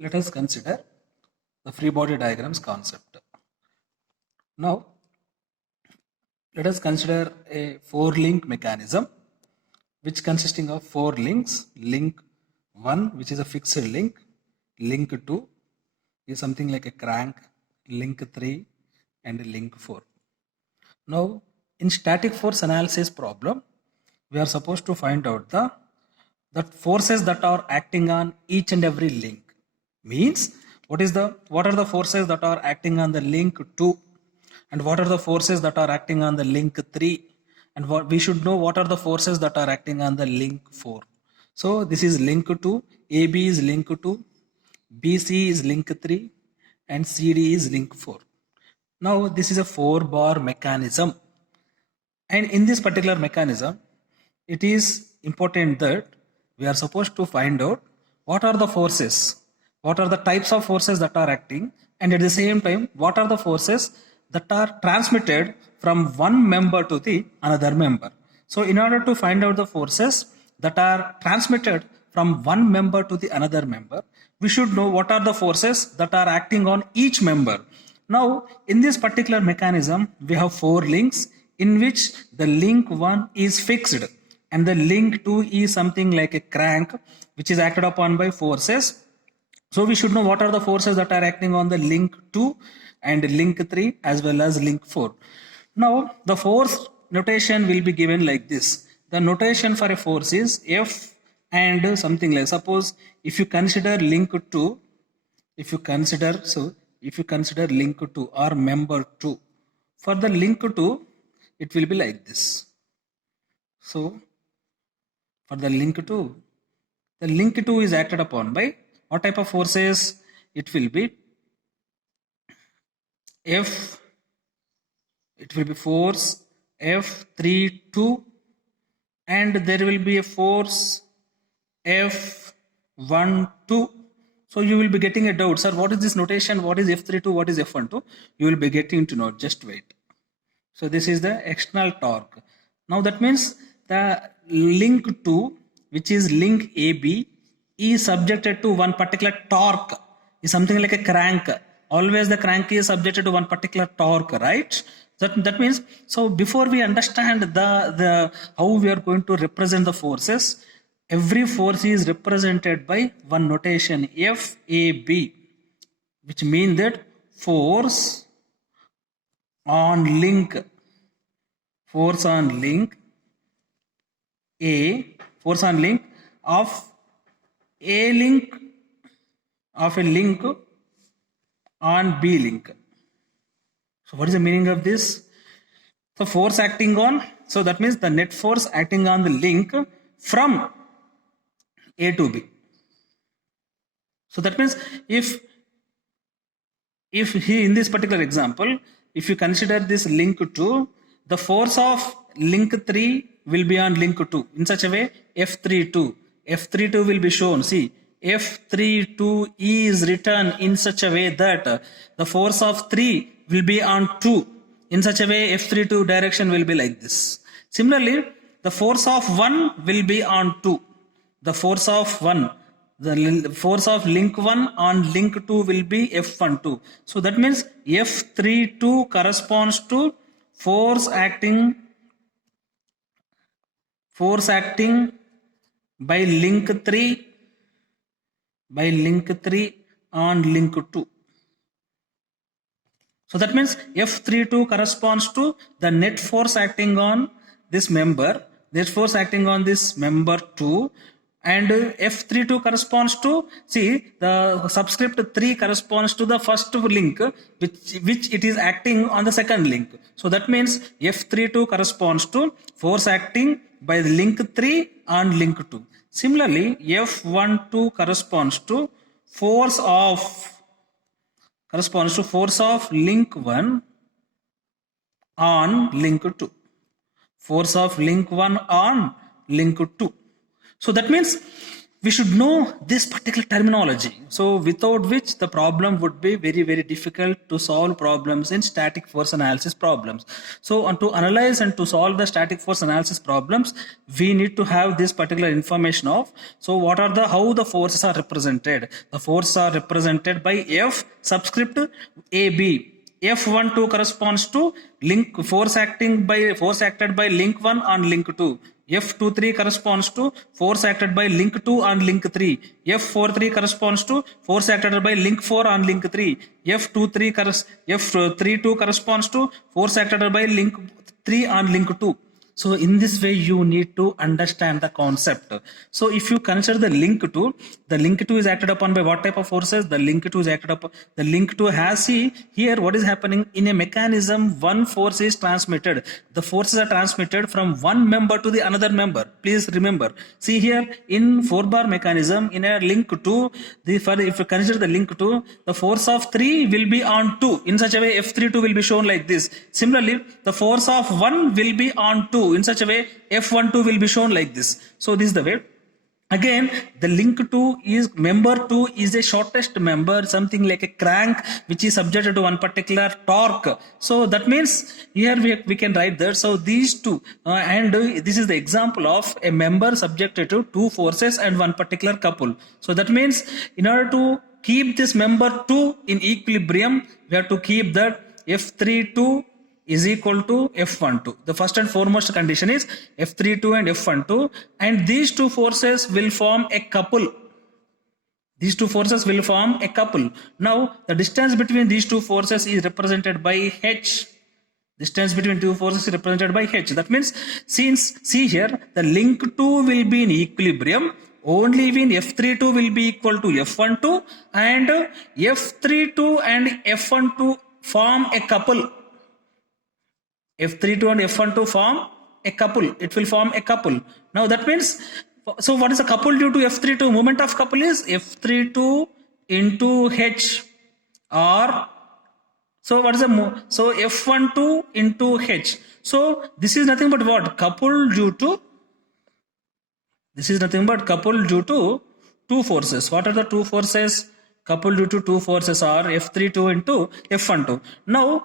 Let us consider the free body diagrams concept. Now, let us consider a four link mechanism which consisting of four links. Link 1, which is a fixed link. Link 2 is something like a crank. Link 3 and link 4. Now, in static force analysis problem, we are supposed to find out the forces that are acting on each and every link. Means what are the forces that are acting on the link 2, and what are the forces that are acting on the link 3, and what we should know what are the forces that are acting on the link 4. So this is link 2, AB is link 2, BC is link 3, and CD is link 4. Now this is a 4-bar mechanism, and in this particular mechanism it is important that we are supposed to find out what are the forces, what are the types of forces that are acting, and at the same time what are the forces that are transmitted from one member to the another member. So in order to find out the forces that are transmitted from one member to the another member, we should know what are the forces that are acting on each member. Now in this particular mechanism we have four links, in which the link 1 is fixed and the link 2 is something like a crank which is acted upon by forces. So we should know what are the forces that are acting on the link 2 and link 3 as well as link 4. Now the force notation will be given like this. The notation for a force is F and something like, suppose if you consider link 2, if you consider link 2 or member 2, for the link 2 it will be like this. So for the link 2, the link 2 is acted upon by what type of forces? It will be F, it will be force F32, and there will be a force F12. So you will be getting a doubt, sir, what is this notation? What is F32? What is F12? You will be getting to know, just wait. So this is the external torque. Now that means the link 2, which is link AB, is subjected to one particular torque, is something like a crank. Always the crank is subjected to one particular torque, right? That means, so before we understand the how we are going to represent the forces, every force is represented by one notation FAB, which means that force on link A, force on link of A link of a link on B link. So what is the meaning of this? The force acting on, so that means the net force acting on the link from A to B. So that means if in this particular example, if you consider this link 2, the force of link 3 will be on link 2 in such a way F32 will be shown. See, F32 is written in such a way that the force of 3 will be on 2. In such a way F32 direction will be like this. Similarly, the force of 1 will be on 2. The force of 1, the force of link 1 on link 2 will be F12. So that means F32 corresponds to force acting by link 3 on link 2. So that means F32 corresponds to the net force acting on this member, 2, and F32 corresponds to, see, the subscript 3 corresponds to the first link which it is acting on the second link. So that means F32 corresponds to force acting by the link 3 on link 2. Similarly, F12 corresponds to force of link 1 on link 2. Force of link 1 on link 2. So that means we should know this particular terminology. So without which the problem would be very, very difficult to solve problems in static force analysis problems. So to analyze and to solve the static force analysis problems, we need to have this particular information of, so what are the, how the forces are represented. The forces are represented by F subscript AB. F12 corresponds to link force acted by link 1 on link 2. F23 corresponds to force acted by link 2 on link 3. F43 corresponds to force acted by link 4 on link 3. F32 corresponds to force acted by link 3 on link 2. So in this way you need to understand the concept. So if you consider the link 2 is acted upon by what type of forces? The link 2 is acted upon, the link 2 has, see here what is happening in a mechanism, one force is transmitted. The forces are transmitted from one member to the another member. Please remember, see here in 4-bar mechanism, in a link 2, if you consider the link 2, the force of 3 will be on 2. In such a way F32 will be shown like this. Similarly, the force of 1 will be on 2. In such a way F12 will be shown like this. So this is the way. Again, the link 2 is, member 2 is a shortest member, something like a crank which is subjected to one particular torque. So that means here we can write that. So these two and this is the example of a member subjected to two forces and one particular couple. So that means in order to keep this member 2 in equilibrium, we have to keep that F32 is equal to F12. The first and foremost condition is F32 and F12, and these two forces will form a couple. These two forces will form a couple. Now the distance between these two forces is represented by H. Distance between two forces is represented by H. That means, since, see here, the link 2 will be in equilibrium only when F32 will be equal to F12 and F32 and F12 form a couple. F32 and F12 form a couple. It will form a couple. Now that means, so what is the couple due to F32? Moment of couple is F32 into H, or so what is the so F12 into H. So this is nothing but what? Coupled due to, this is nothing but coupled due to two forces. What are the two forces? Coupled due to two forces are F32 into F12. Now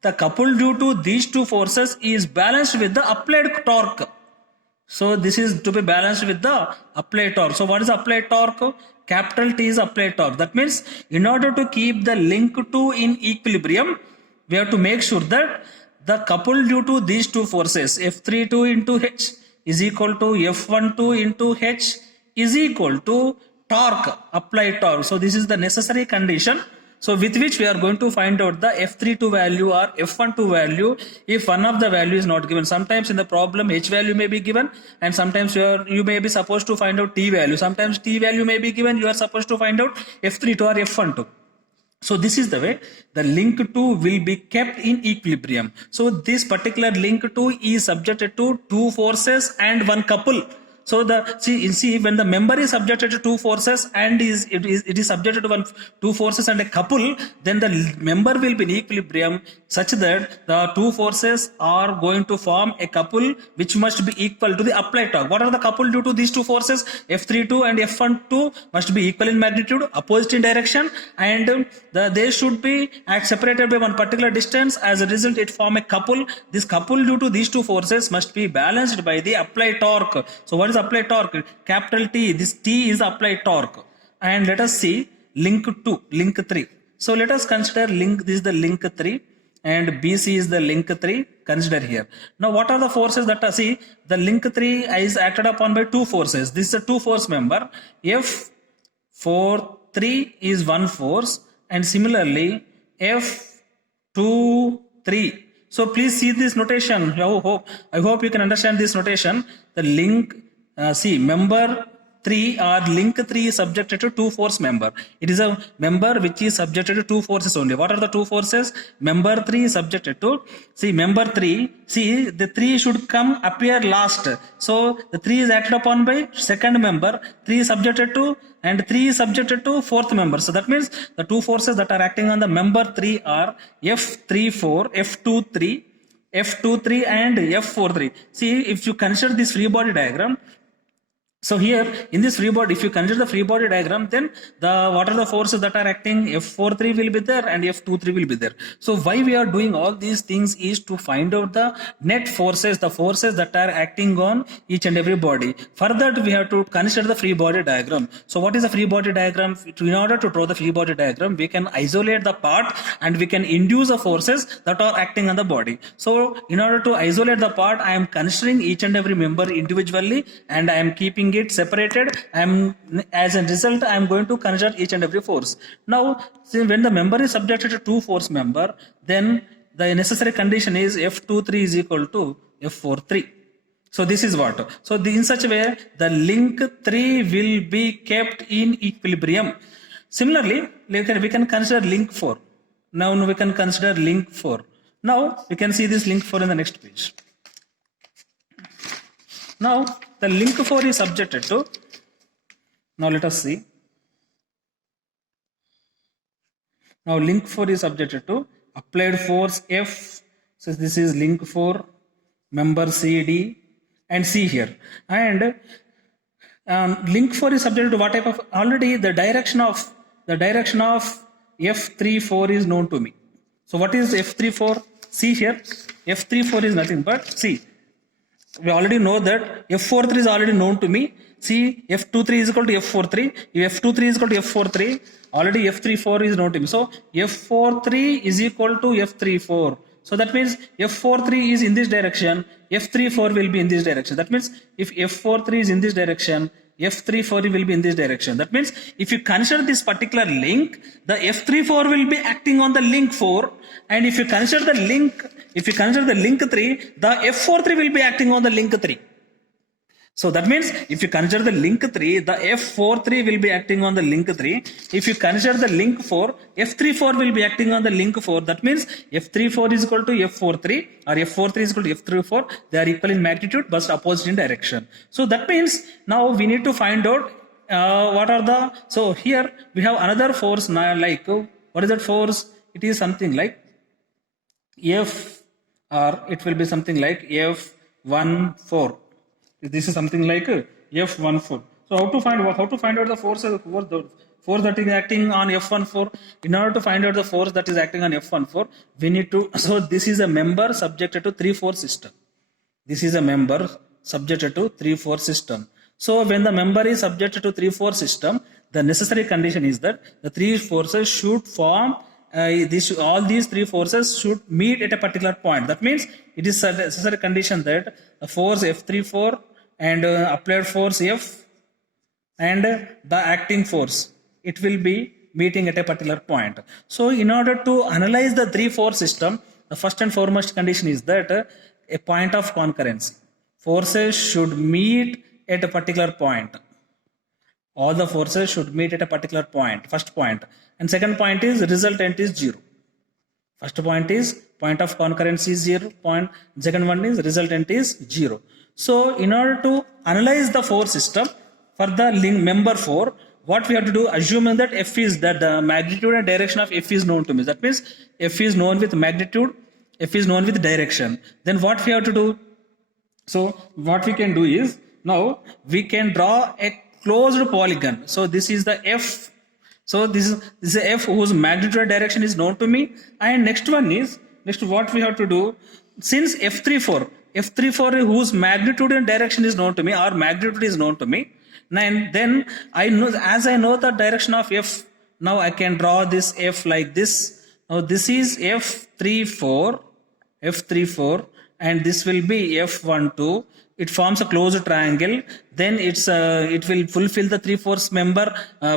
the couple due to these two forces is balanced with the applied torque. So this is to be balanced with the applied torque. So what is applied torque? Capital T is applied torque. That means in order to keep the link 2 in equilibrium, we have to make sure that the couple due to these two forces, F32 into H is equal to F12 into H is equal to torque, applied torque. So this is the necessary condition, so with which we are going to find out the F32 value or F12 value if one of the value is not given. Sometimes in the problem H value may be given, and sometimes you may be supposed to find out T value. Sometimes T value may be given, you are supposed to find out F32 or F12. So this is the way the link 2 will be kept in equilibrium. So this particular link 2 is subjected to two forces and one couple. So the see when the member is subjected to two forces and it is subjected to two forces and a couple, then the member will be in equilibrium such that the two forces are going to form a couple which must be equal to the applied torque. What are the couple due to these two forces? F32 and F12 must be equal in magnitude, opposite in direction, and they should be separated by one particular distance. As a result, it form a couple. This couple due to these two forces must be balanced by the applied torque. So what is applied torque? Capital T. This T is applied torque. And let us see link 2, link 3. So let us consider link, this is the link 3 and BC is the link 3. Consider here. Now what are the forces that are, see the link 3 is acted upon by two forces. This is a two force member. F43 is one force and similarly F23. So please see this notation. I hope you can understand this notation. The link, see member 3 or link 3 is subjected to two force member. It is a member which is subjected to two forces only. What are the two forces? Member 3 is subjected to, see member 3, see the 3 should appear last. So the 3 is acted upon by second member, 3 is subjected to, and 3 is subjected to fourth member. So that means the two forces that are acting on the member 3 are F34, F23, F23 and F43. See if you consider this free body diagram, So here in this free body, if you consider the free body diagram, then what are the forces that are acting? F43 will be there and F23 will be there. So why we are doing all these things is to find out the net forces, the forces that are acting on each and every body. For that we have to consider the free body diagram. So what is a free body diagram? In order to draw the free body diagram, we can isolate the part and we can induce the forces that are acting on the body. So in order to isolate the part, I am considering each and every member individually and I am keeping it separated. As a result, I am going to consider each and every force. Now, when the member is subjected to two force member, then the necessary condition is F23 is equal to F43. So this is what. So in such a way, the link 3 will be kept in equilibrium. Similarly, we can consider link 4. Now we can consider link 4. Now we can see this link 4 in the next page. Now the link 4 is subjected to, now let us see. Now link 4 is subjected to applied force F. So this is link 4, member CD and C here. And link 4 is subjected to what type of, already the direction of F34 is known to me. So what is F34? See here, F34 is nothing but, see, we already know that F43 is already known to me. See, F23 is equal to F43. If F23 is equal to F43, already F34 is known to me. So F43 is equal to F34. So that means F43 is in this direction, F34 will be in this direction. That means if F43 is in this direction, F34 will be in this direction. That means if you consider this particular link, the F34 will be acting on the link 4, and if you consider the link 3, the F43 will be acting on the link 3. So that means if you consider the link 3, the F43 will be acting on the link 3. If you consider the link 4, F34 will be acting on the link 4. That means F34 is equal to F43 or F43 is equal to F34. They are equal in magnitude but opposite in direction. So that means now we need to find out what are the, so here we have another force now, like what is that force? It is something like F, or it will be something like F14. This is something like F14. So how to find out the force that is acting on F14? In order to find out the force that is acting on F14, we need to, so this is a member subjected to 3-4 system. This is a member subjected to 3-4 system. So when the member is subjected to 3-4 system, the necessary condition is that the three forces should form, all these three forces should meet at a particular point. That means it is a necessary condition that the force F34 and applied force F and the acting force, it will be meeting at a particular point. So in order to analyze the 3-4 system, the first and foremost condition is that a point of concurrency. Forces should meet at a particular point. All the forces should meet at a particular point, first point. And second point is resultant is 0. First point is point of concurrency is 0 point. Second one is resultant is 0. So in order to analyze the force system for the link member 4, what we have to do, assuming that F is that the magnitude and direction of F is known to me. That means F is known with magnitude, F is known with direction. Then what we have to do? So what we can do is, now we can draw a closed polygon. So this is the F. So this is a F whose magnitude and direction is known to me. And next one is, next what we have to do, since F34 whose magnitude and direction is known to me, or magnitude is known to me, and then I know, as I know the direction of F, now I can draw this F like this. Now this is F34, and this will be F12. It forms a closed triangle. Then it will fulfill the 3-4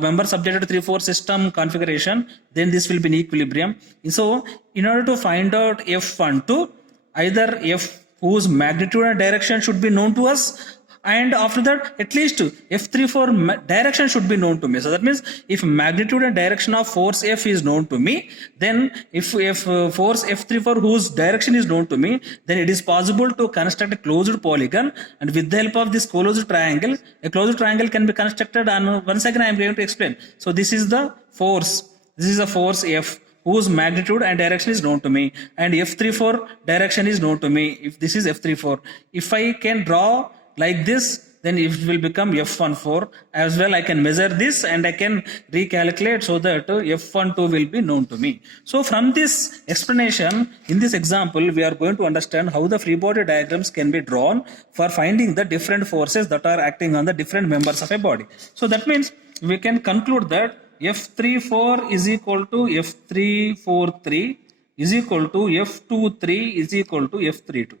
member subjected to 3-4 system configuration. Then this will be in equilibrium. So in order to find out F12, either F whose magnitude and direction should be known to us, and after that at least F34 direction should be known to me. So that means if magnitude and direction of force F is known to me, then if force F34 whose direction is known to me, then it is possible to construct a closed polygon, and with the help of this closed triangle, a closed triangle can be constructed. And once again I am going to explain. So this is the force, this is the force F whose magnitude and direction is known to me, and F34 direction is known to me. If this is F34, if I can draw like this, then it will become F14 as well. I can measure this and I can recalculate so that F12 will be known to me. So from this explanation, in this example, we are going to understand how the free body diagrams can be drawn for finding the different forces that are acting on the different members of a body. So that means we can conclude that F34 is equal to F343 is equal to F23 is equal to F32.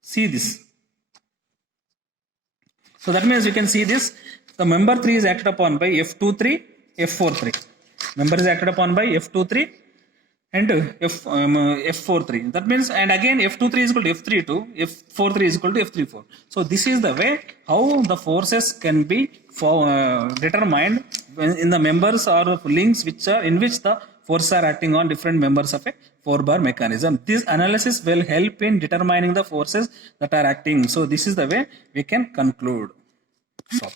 See this. So that means you can see this. The member 3 is acted upon by F23, F43. Member is acted upon by F23 and F43. That means, and again F23 is equal to F32, F43 is equal to F34. So this is the way how the forces can be determined in the members or links which are in which the forces are acting on different members of a 4-bar mechanism. This analysis will help in determining the forces that are acting. So this is the way we can conclude. Stop.